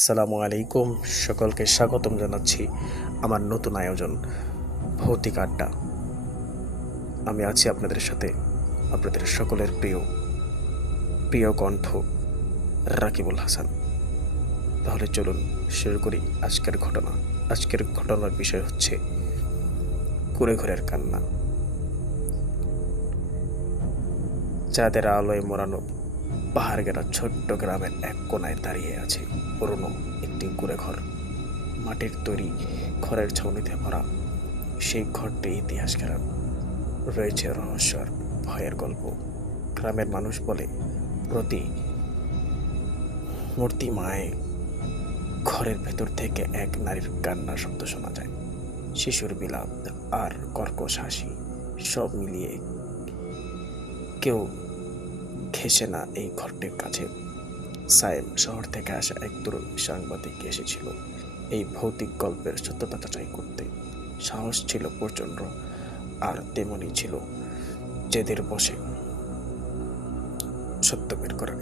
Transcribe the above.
আসসালামু আলাইকুম। সকলকে স্বাগতম জানাচ্ছি আমার নতুন আয়োজন ভৌতিক আড্ডা। আমি আছি আপনাদের সাথে, আপনাদের সকলের প্রিয় প্রিয় কণ্ঠ রাকিবুল হাসান। তাহলে চলুন শুরু করি আজকের ঘটনার বিষয় হচ্ছে কুঁড়ে ঘরের কান্না। চাঁদের আলোয় মোড়ানো পাহাড় ঘেরা ছোট্ট গ্রামের এক কোনায় দাঁড়িয়ে আছে পুরনো একটি কুঁড়ে ঘর। মাটির তৈরি ঘরের ছাউনিতে ভরা সেই ঘরটি ইতিহাস ঘেরা, রয়েছে রহস্য আর ভয়ের গল্প। গ্রামের মানুষ বলে প্রতি মূর্তি মায়ে ঘরের ভেতর থেকে এক নারীর কান্নার শব্দ শোনা যায়। শিশুর বিলাপ আর কর্কশ হাসি সব মিলিয়ে কেউ ঘেঁষে না এই ঘরটির কাছে। সায়েম শহর থেকে আসা এক তরুণ সাংবাদিক এসেছিল এই ভৌতিক গল্পের সত্যতা যাচাই করতে। সাহস ছিল প্রচণ্ড, আর তেমনই ছিল জেদের বসে সত্য বের করার।